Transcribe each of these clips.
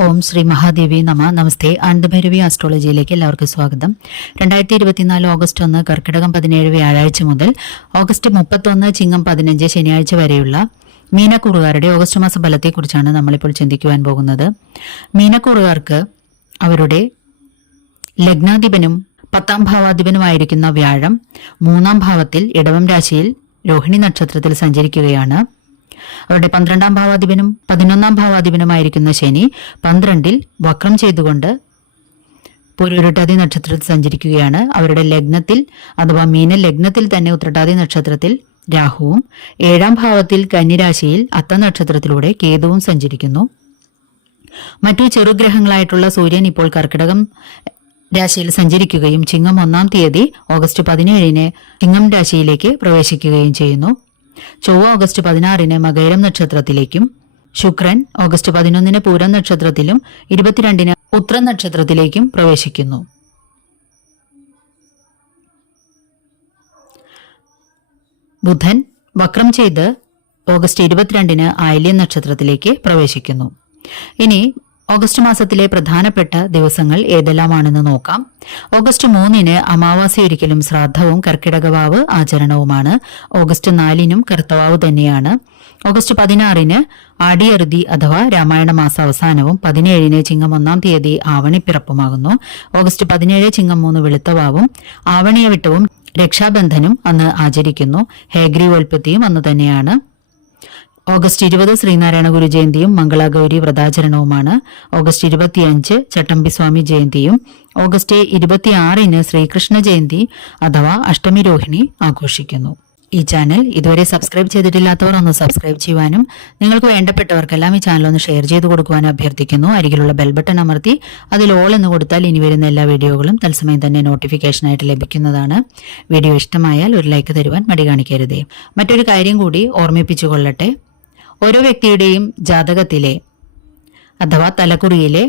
ഓം ശ്രീ മഹാദേവി നമ. നമസ്തേ. ആനന്ദഭൈരവി ആസ്ട്രോളജിയിലേക്ക് എല്ലാവർക്കും സ്വാഗതം. രണ്ടായിരത്തി ഇരുപത്തിനാല് ഓഗസ്റ്റ് ഒന്ന് കർക്കിടകം പതിനേഴ് വ്യാഴാഴ്ച മുതൽ ഓഗസ്റ്റ് മുപ്പത്തൊന്ന് ചിങ്ങം പതിനഞ്ച് ശനിയാഴ്ച വരെയുള്ള മീനക്കൂറുകാരുടെ ഓഗസ്റ്റ് മാസ ഫലത്തെക്കുറിച്ചാണ് നമ്മളിപ്പോൾ ചിന്തിക്കുവാൻ പോകുന്നത്. മീനക്കൂറുകാർക്ക് അവരുടെ ലഗ്നാധിപനും പത്താം ഭാവാധിപനുമായിരിക്കുന്ന വ്യാഴം മൂന്നാം ഭാവത്തിൽ ഇടവം രാശിയിൽ രോഹിണി നക്ഷത്രത്തിൽ സഞ്ചരിക്കുകയാണ്. അവരുടെ പന്ത്രണ്ടാം ഭാവാധിപനും പതിനൊന്നാം ഭാവാധിപനുമായിരിക്കുന്ന ശനി പന്ത്രണ്ടിൽ വക്രം ചെയ്തുകൊണ്ട് പുരുരുട്ടാതി നക്ഷത്രത്തിൽ സഞ്ചരിക്കുകയാണ്. അവരുടെ ലഗ്നത്തിൽ അഥവാ മീന ലഗ്നത്തിൽ തന്നെ ഉത്രട്ടാതി നക്ഷത്രത്തിൽ രാഹുവും ഏഴാം ഭാവത്തിൽ കന്നിരാശിയിൽ അത്ത നക്ഷത്രത്തിലൂടെ കേതുവും സഞ്ചരിക്കുന്നു. മറ്റു ചെറുഗ്രഹങ്ങളായിട്ടുള്ള സൂര്യൻ ഇപ്പോൾ കർക്കിടകം രാശിയിൽ സഞ്ചരിക്കുകയും ചിങ്ങം ഒന്നാം തീയതി ഓഗസ്റ്റ് പതിനേഴിന് ചിങ്ങം രാശിയിലേക്ക് പ്രവേശിക്കുകയും ചെയ്യുന്നു. ചൊവ്വ ഓഗസ്റ്റ് പതിനാറിന് മകൈരം നക്ഷത്രത്തിലേക്കും ശുക്രൻ ഓഗസ്റ്റ് പതിനൊന്നിന് പൂരം നക്ഷത്രത്തിലും ഇരുപത്തിരണ്ടിന് ഉത്ര നക്ഷത്രത്തിലേക്കും പ്രവേശിക്കുന്നു. ബുധൻ വക്രം ചെയ്ത് ഓഗസ്റ്റ് ഇരുപത്തിരണ്ടിന് ആയില്യം നക്ഷത്രത്തിലേക്ക് പ്രവേശിക്കുന്നു. ഇനി ഓഗസ്റ്റ് മാസത്തിലെ പ്രധാനപ്പെട്ട ദിവസങ്ങൾ ഏതെല്ലാമാണെന്ന് നോക്കാം. ഓഗസ്റ്റ് മൂന്നിന് അമാവാസി ഒരിക്കലും ശ്രാദ്ധവും കർക്കിടകവാവ് ആചരണവുമാണ്. ഓഗസ്റ്റ് നാലിനും കർത്തവാവ് തന്നെയാണ്. ഓഗസ്റ്റ് പതിനാറിന് ആടിയറുതി അഥവാ രാമായണ മാസ അവസാനവും പതിനേഴിന് ചിങ്ങം ഒന്നാം തീയതി ആവണിപ്പിറപ്പുമാകുന്നു. ഓഗസ്റ്റ് പതിനേഴ് ചിങ്ങം മൂന്ന് വെളുത്തവാവും ആവണിയവിട്ടവും രക്ഷാബന്ധനും അന്ന് ആചരിക്കുന്നു. ഹേഗ്രീവോൽപ്പത്തിയും അന്ന് തന്നെയാണ്. ഓഗസ്റ്റ് ഇരുപത് ശ്രീനാരായണ ഗുരു ജയന്തിയും മംഗളഗൗരി വ്രതാചരണവുമാണ്. ഓഗസ്റ്റ് ഇരുപത്തിയഞ്ച് ചട്ടമ്പിസ്വാമി ജയന്തിയും ഓഗസ്റ്റ് ഇരുപത്തിയാറിന് ശ്രീകൃഷ്ണ ജയന്തി അഥവാ അഷ്ടമി രോഹിണി ആഘോഷിക്കുന്നു. ഈ ചാനൽ ഇതുവരെ സബ്സ്ക്രൈബ് ചെയ്തിട്ടില്ലാത്തവർ ഒന്ന് സബ്സ്ക്രൈബ് ചെയ്യുവാനും നിങ്ങൾക്ക് വേണ്ടപ്പെട്ടവർക്കെല്ലാം ഈ ചാനൽ ഒന്ന് ഷെയർ ചെയ്ത് കൊടുക്കുവാനും അഭ്യർത്ഥിക്കുന്നു. അരികിലുള്ള ബെൽ ബട്ടൺ അമർത്തി അതിൽ ഓൾ എന്ന് കൊടുത്താൽ ഇനി വരുന്ന എല്ലാ വീഡിയോകളും തത്സമയം തന്നെ നോട്ടിഫിക്കേഷനായിട്ട് ലഭിക്കുന്നതാണ്. വീഡിയോ ഇഷ്ടമായാൽ ഒരു ലൈക്ക് തരുവാൻ മടി കാണിക്കരുതേ. മറ്റൊരു കാര്യം കൂടി ഓർമ്മിപ്പിച്ചുകൊള്ളട്ടെ. ഓരോ വ്യക്തിയുടെയും ജാതകത്തിലെ അഥവാ തലക്കുറിയിലെ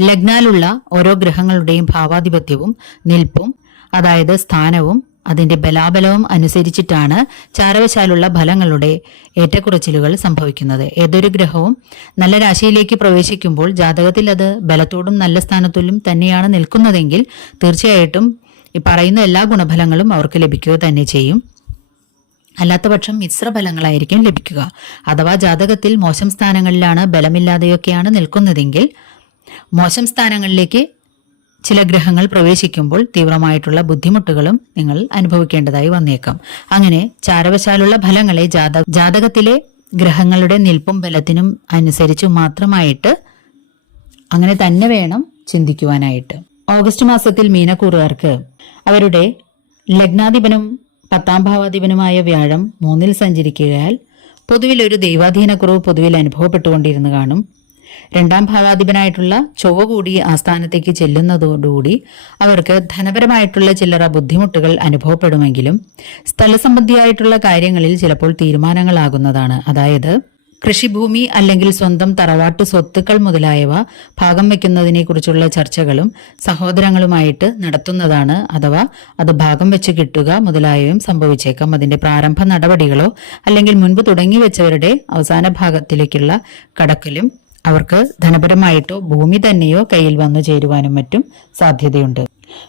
ലഗ്നാലുള്ള ഓരോ ഗ്രഹങ്ങളുടെയും ഭാവാധിപത്യവും നിൽപ്പും അതായത് സ്ഥാനവും അതിന്റെ ബലാബലവും അനുസരിച്ചിട്ടാണ് ചാരവശാലുള്ള ഫലങ്ങളുടെ ഏറ്റക്കുറച്ചിലുകൾ സംഭവിക്കുന്നത്. ഏതൊരു ഗ്രഹവും നല്ല രാശിയിലേക്ക് പ്രവേശിക്കുമ്പോൾ ജാതകത്തിൽ അത് ബലത്തോടും നല്ല സ്ഥാനത്തിലും തന്നെയാണ് നിൽക്കുന്നതെങ്കിൽ തീർച്ചയായിട്ടും ഈ പറയുന്ന എല്ലാ ഗുണഫലങ്ങളും അവർക്ക് ലഭിക്കുക തന്നെ ചെയ്യും. അല്ലാത്തപക്ഷം മിശ്രഫലങ്ങളായിരിക്കും ലഭിക്കുക. അഥവാ ജാതകത്തിൽ മോശം സ്ഥാനങ്ങളിലാണ് ബലമില്ലാതെയൊക്കെയാണ് നിൽക്കുന്നതെങ്കിൽ മോശം സ്ഥാനങ്ങളിലേക്ക് ചില ഗ്രഹങ്ങൾ പ്രവേശിക്കുമ്പോൾ തീവ്രമായിട്ടുള്ള ബുദ്ധിമുട്ടുകളും നിങ്ങൾ അനുഭവിക്കേണ്ടതായി വന്നേക്കാം. അങ്ങനെ ചാരവശാലുള്ള ഫലങ്ങളെ ജാത ജാതകത്തിലെ ഗ്രഹങ്ങളുടെ നിൽപ്പും ബലത്തിനും അനുസരിച്ച് മാത്രമായിട്ട് അങ്ങനെ തന്നെ വേണം ചിന്തിക്കുവാനായിട്ട്. ഓഗസ്റ്റ് മാസത്തിൽ മീനക്കൂറുകാർക്ക് അവരുടെ ലഗ്നാധിപനും പത്താം ഭാവാധിപനുമായ വ്യാഴം മൂന്നിൽ സഞ്ചരിക്കുകയാൽ പൊതുവിൽ ഒരു ദൈവാധീനക്കുറവ് പൊതുവിൽ അനുഭവപ്പെട്ടുകൊണ്ടിരുന്നു കാണും. രണ്ടാം ഭാവാധിപനായിട്ടുള്ള ചൊവ്വ കൂടി ആസ്ഥാനത്തേക്ക് ചെല്ലുന്നതോടുകൂടി അവർക്ക് ധനപരമായിട്ടുള്ള ചില്ലറ ബുദ്ധിമുട്ടുകൾ അനുഭവപ്പെടുമെങ്കിലും സ്ഥലസംബന്ധിയായിട്ടുള്ള കാര്യങ്ങളിൽ ചിലപ്പോൾ തീരുമാനങ്ങളാകുന്നതാണ്. അതായത് കൃഷിഭൂമി അല്ലെങ്കിൽ സ്വന്തം തറവാട്ട് സ്വത്തുക്കൾ മുതലായവ ഭാഗം വയ്ക്കുന്നതിനെക്കുറിച്ചുള്ള ചർച്ചകളും സഹോദരങ്ങളുമായിട്ട് നടത്തുന്നതാണ്. അഥവാ അത് ഭാഗം വെച്ച് കിട്ടുക മുതലായവയും സംഭവിച്ചേക്കാം. അതിന്റെ പ്രാരംഭ നടപടികളോ അല്ലെങ്കിൽ മുൻപ് തുടങ്ങി വെച്ചവരുടെ അവസാന ഭാഗത്തിലേക്കുള്ള കടക്കലും അവർക്ക് ധനപരമായിട്ടോ ഭൂമി തന്നെയോ കയ്യിൽ വന്നു ചേരുവാനും മറ്റും സാധ്യതയുണ്ട്.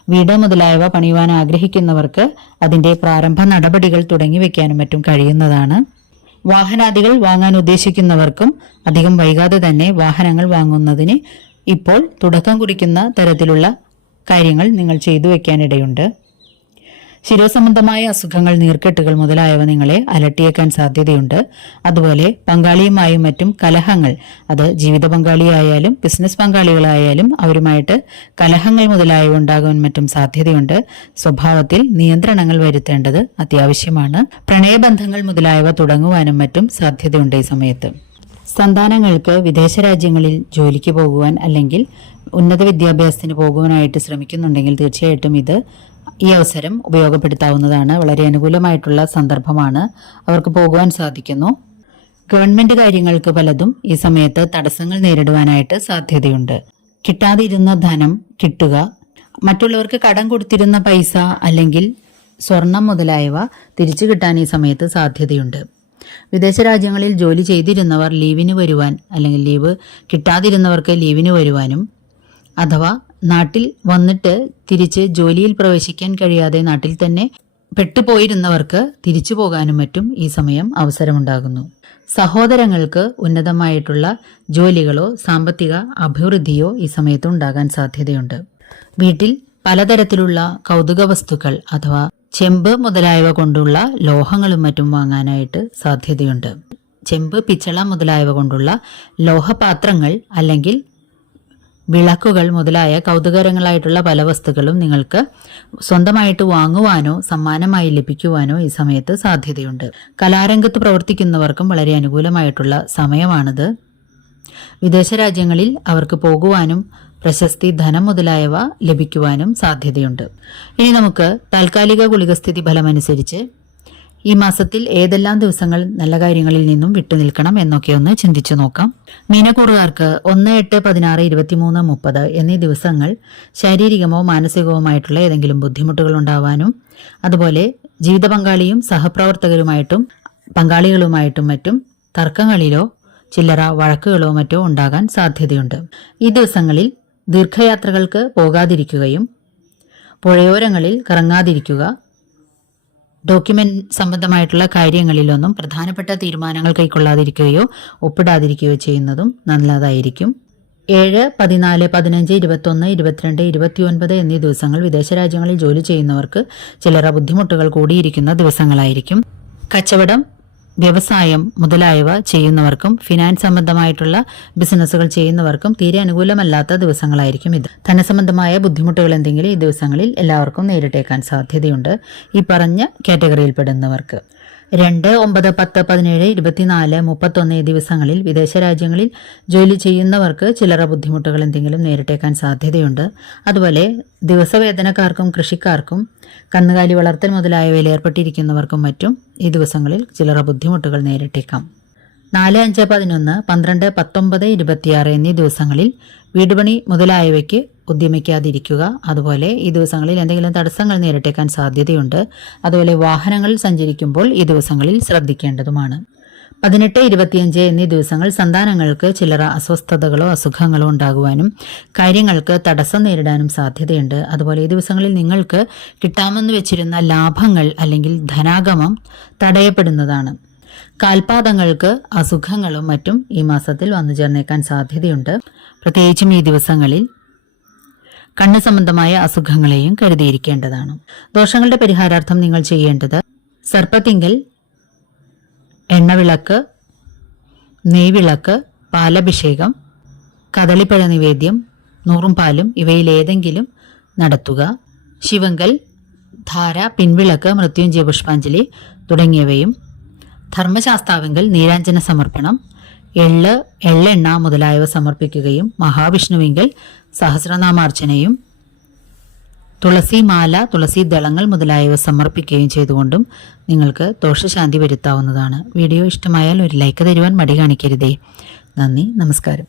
വീട് മുതലായവ പണിയുവാൻ ആഗ്രഹിക്കുന്നവർക്ക് അതിന്റെ പ്രാരംഭ നടപടികൾ തുടങ്ങി മറ്റും കഴിയുന്നതാണ്. വാഹനാദികൾ വാങ്ങാൻ ഉദ്ദേശിക്കുന്നവർക്കും അധികം വൈകാതെ തന്നെ വാഹനങ്ങൾ വാങ്ങുന്നതിന് ഇപ്പോൾ തുടക്കം കുറിക്കുന്ന തരത്തിലുള്ള കാര്യങ്ങൾ നിങ്ങൾ ചെയ്തു വെക്കാനിടയുണ്ട്. ശിരോസംബന്ധമായ അസുഖങ്ങൾ നീർക്കെട്ടുകൾ മുതലായവ നിങ്ങളെ അലട്ടിയേക്കാൻ സാധ്യതയുണ്ട്. അതുപോലെ പങ്കാളിയുമായും മറ്റും കലഹങ്ങൾ അത് ജീവിത പങ്കാളിയായാലും ബിസിനസ് പങ്കാളികളായാലും അവരുമായിട്ട് കലഹങ്ങൾ മുതലായവ ഉണ്ടാകാൻ മറ്റും സാധ്യതയുണ്ട്. സ്വഭാവത്തിൽ നിയന്ത്രണങ്ങൾ വരുത്തേണ്ടത് അത്യാവശ്യമാണ്. പ്രണയബന്ധങ്ങൾ മുതലായവ തുടങ്ങുവാനും മറ്റും സാധ്യതയുണ്ട് ഈ സമയത്ത്. സന്താനങ്ങൾക്ക് വിദേശ രാജ്യങ്ങളിൽ ജോലിക്ക് പോകുവാൻ അല്ലെങ്കിൽ ഉന്നത വിദ്യാഭ്യാസത്തിന് പോകുവാനായിട്ട് ശ്രമിക്കുന്നുണ്ടെങ്കിൽ തീർച്ചയായിട്ടും ഇത് ഈ അവസരം ഉപയോഗപ്പെടുത്താവുന്നതാണ്. വളരെ അനുകൂലമായിട്ടുള്ള സന്ദർഭമാണ് അവർക്ക് പോകുവാൻ സാധിക്കുന്നു. ഗവൺമെന്റ് കാര്യങ്ങൾക്ക് പലതും ഈ സമയത്ത് തടസ്സങ്ങൾ നേരിടുവാനായിട്ട് സാധ്യതയുണ്ട്. കിട്ടാതിരുന്ന ധനം കിട്ടുക മറ്റുള്ളവർക്ക് കടം കൊടുത്തിരുന്ന പൈസ അല്ലെങ്കിൽ സ്വർണം മുതലായവ തിരിച്ചു കിട്ടാൻ ഈ സമയത്ത് സാധ്യതയുണ്ട്. വിദേശ രാജ്യങ്ങളിൽ ജോലി ചെയ്തിരുന്നവർ ലീവിന് വരുവാൻ അല്ലെങ്കിൽ ലീവ് കിട്ടാതിരുന്നവർക്ക് ലീവിന് വരുവാനും അഥവാ നാട്ടിൽ വന്നിട്ട് തിരിച്ച് ജോലിയിൽ പ്രവേശിക്കാൻ കഴിയാതെ നാട്ടിൽ തന്നെ പെട്ടുപോയിരുന്നവർക്ക് തിരിച്ചു പോകാനും മറ്റും ഈ സമയം അവസരമുണ്ടാകുന്നു. സഹോദരങ്ങൾക്ക് ഉന്നതമായിട്ടുള്ള ജോലികളോ സാമ്പത്തിക അഭിവൃദ്ധിയോ ഈ സമയത്ത് ഉണ്ടാകാൻ സാധ്യതയുണ്ട്. വീട്ടിൽ പലതരത്തിലുള്ള കൗതുക വസ്തുക്കൾ അഥവാ ചെമ്പ് മുതലായവ കൊണ്ടുള്ള ലോഹങ്ങളും മറ്റും വാങ്ങാനായിട്ട് സാധ്യതയുണ്ട്. ചെമ്പ് പിച്ചള മുതലായവ കൊണ്ടുള്ള ലോഹപാത്രങ്ങൾ അല്ലെങ്കിൽ വിളക്കുകൾ മുതലായ കൗതുകരങ്ങളായിട്ടുള്ള പല വസ്തുക്കളും നിങ്ങൾക്ക് സ്വന്തമായിട്ട് വാങ്ങുവാനോ സമ്മാനമായി ലഭിക്കുവാനോ ഈ സമയത്ത് സാധ്യതയുണ്ട്. കലാരംഗത്ത് പ്രവർത്തിക്കുന്നവർക്കും വളരെ അനുകൂലമായിട്ടുള്ള സമയമാണിത്. വിദേശ രാജ്യങ്ങളിൽ അവർക്ക് പോകുവാനും പ്രശസ്തി ധനം മുതലായവ ലഭിക്കുവാനും സാധ്യതയുണ്ട്. ഇനി നമുക്ക് താൽക്കാലിക ഗുളികസ്ഥിതി ഫലമനുസരിച്ച് ഈ മാസത്തിൽ ഏതെല്ലാം ദിവസങ്ങൾ നല്ല കാര്യങ്ങളിൽ നിന്നും വിട്ടുനിൽക്കണം എന്നൊക്കെ ഒന്ന് ചിന്തിച്ചു നോക്കാം. മീനക്കൂറുകാർക്ക് ഒന്ന് എട്ട് പതിനാറ് ഇരുപത്തിമൂന്ന് മുപ്പത് എന്നീ ദിവസങ്ങൾ ശാരീരികമോ മാനസികവുമായിട്ടുള്ള ഏതെങ്കിലും ബുദ്ധിമുട്ടുകൾ ഉണ്ടാവാനും അതുപോലെ ജീവിത പങ്കാളിയും സഹപ്രവർത്തകരുമായിട്ടും പങ്കാളികളുമായിട്ടും മറ്റും തർക്കങ്ങളിലോ ചില്ലറ വഴക്കുകളോ മറ്റോ ഉണ്ടാകാൻ സാധ്യതയുണ്ട്. ഈ ദിവസങ്ങളിൽ ദീർഘയാത്രകൾക്ക് പോകാതിരിക്കുകയും പുഴയോരങ്ങളിൽ കറങ്ങാതിരിക്കുക ഡോക്യുമെന്റ് സംബന്ധമായിട്ടുള്ള കാര്യങ്ങളിലൊന്നും പ്രധാനപ്പെട്ട തീരുമാനങ്ങൾ കൈക്കൊള്ളാതിരിക്കുകയോ ഒപ്പിടാതിരിക്കുകയോ ചെയ്യുന്നതും നല്ലതായിരിക്കും. ഏഴ് പതിനാല് പതിനഞ്ച് ഇരുപത്തൊന്ന് ഇരുപത്തിരണ്ട് ഇരുപത്തിയൊൻപത് എന്നീ ദിവസങ്ങൾ വിദേശ രാജ്യങ്ങളിൽ ജോലി ചെയ്യുന്നവർക്ക് ചില്ലറ ബുദ്ധിമുട്ടുകൾ കൂടിയിരിക്കുന്ന ദിവസങ്ങളായിരിക്കും. കച്ചവടം വ്യവസായം മുതലായവ ചെയ്യുന്നവർക്കും ഫിനാൻസ് സംബന്ധമായിട്ടുള്ള ബിസിനസ്സുകൾ ചെയ്യുന്നവർക്കും തീരെ അനുകൂലമല്ലാത്ത ദിവസങ്ങളായിരിക്കും ഇത്. ധനസംബന്ധമായ ബുദ്ധിമുട്ടുകൾ എന്തെങ്കിലും ഈ ദിവസങ്ങളിൽ എല്ലാവർക്കും നേരിട്ടേക്കാൻ സാധ്യതയുണ്ട്. ഈ പറഞ്ഞ കാറ്റഗറിയിൽപ്പെടുന്നവർക്ക്. രണ്ട് ഒമ്പത് പത്ത് പതിനേഴ് ഇരുപത്തിനാല് മുപ്പത്തൊന്ന് ഈ ദിവസങ്ങളിൽ വിദേശ രാജ്യങ്ങളിൽ ജോലി ചെയ്യുന്നവർക്ക് ചില്ലറ ബുദ്ധിമുട്ടുകൾ എന്തെങ്കിലും നേരിട്ടേക്കാൻ സാധ്യതയുണ്ട്. അതുപോലെ ദിവസവേതനക്കാർക്കും കൃഷിക്കാർക്കും കന്നുകാലി വളർത്തൽ മുതലായവയിൽ ഏർപ്പെട്ടിരിക്കുന്നവർക്കും മറ്റും ഈ ദിവസങ്ങളിൽ ചിലറ ബുദ്ധിമുട്ടുകൾ നേരിട്ടേക്കാം. നാല് അഞ്ച് പതിനൊന്ന് പന്ത്രണ്ട് പത്തൊമ്പത് ഇരുപത്തിയാറ് എന്നീ ദിവസങ്ങളിൽ വീടുപണി മുതലായവയ്ക്ക് ഉദ്യമിക്കാതിരിക്കുക. അതുപോലെ ഈ ദിവസങ്ങളിൽ എന്തെങ്കിലും തടസ്സങ്ങൾ നേരിട്ടേക്കാൻ സാധ്യതയുണ്ട്. അതുപോലെ വാഹനങ്ങൾ സഞ്ചരിക്കുമ്പോൾ ഈ ദിവസങ്ങളിൽ ശ്രദ്ധിക്കേണ്ടതുമാണ്. പതിനെട്ട് ഇരുപത്തിയഞ്ച് എന്നീ ദിവസങ്ങൾ സന്താനങ്ങൾക്ക് ചിലർ അസ്വസ്ഥതകളോ അസുഖങ്ങളോ ഉണ്ടാകുവാനും കാര്യങ്ങൾക്ക് തടസ്സം നേരിടാനും സാധ്യതയുണ്ട്. അതുപോലെ ഈ ദിവസങ്ങളിൽ നിങ്ങൾക്ക് കിട്ടാമെന്ന് വെച്ചിരുന്ന ലാഭങ്ങൾ അല്ലെങ്കിൽ ധനാഗമം തടയപ്പെടുന്നതാണ്. കാൽപാദങ്ങൾക്ക് അസുഖങ്ങളും മറ്റും ഈ മാസത്തിൽ വന്നു ചേർന്നേക്കാൻ സാധ്യതയുണ്ട്. പ്രത്യേകിച്ചും ഈ ദിവസങ്ങളിൽ കണ്ണ് സംബന്ധമായ അസുഖങ്ങളെയും കരുതിയിരിക്കേണ്ടതാണ്. ദോഷങ്ങളുടെ പരിഹാരാർത്ഥം നിങ്ങൾ ചെയ്യേണ്ടത് സർപ്പത്തിങ്കൽ എണ്ണവിളക്ക് നെയ്വിളക്ക് പാലഭിഷേകം കദളിപ്പഴ നിവേദ്യം നൂറും പാലും ഇവയിലേതെങ്കിലും നടത്തുക. ശിവങ്കൽ ധാര പിൻവിളക്ക് മൃത്യുഞ്ജയ പുഷ്പാഞ്ജലി തുടങ്ങിയവയും. ധർമ്മശാസ്താവിങ്കൽ നീരാഞ്ജന സമർപ്പണം. എള്ള് എള്ളെണ്ണ മുതലായവ സമർപ്പിക്കുകയും മഹാവിഷ്ണുവിങ്കൽ സഹസ്രനാമാർച്ചനയും തുളസി മാല തുളസി ദളങ്ങൾ മുതലായവ സമർപ്പിക്കുകയും ചെയ്തുകൊണ്ടും നിങ്ങൾക്ക് ദോഷശാന്തി വരുത്താവുന്നതാണ്. വീഡിയോ ഇഷ്ടമായാൽ ഒരു ലൈക്ക് തരുവാൻ മടി കാണിക്കരുതേ. നന്ദി നമസ്കാരം.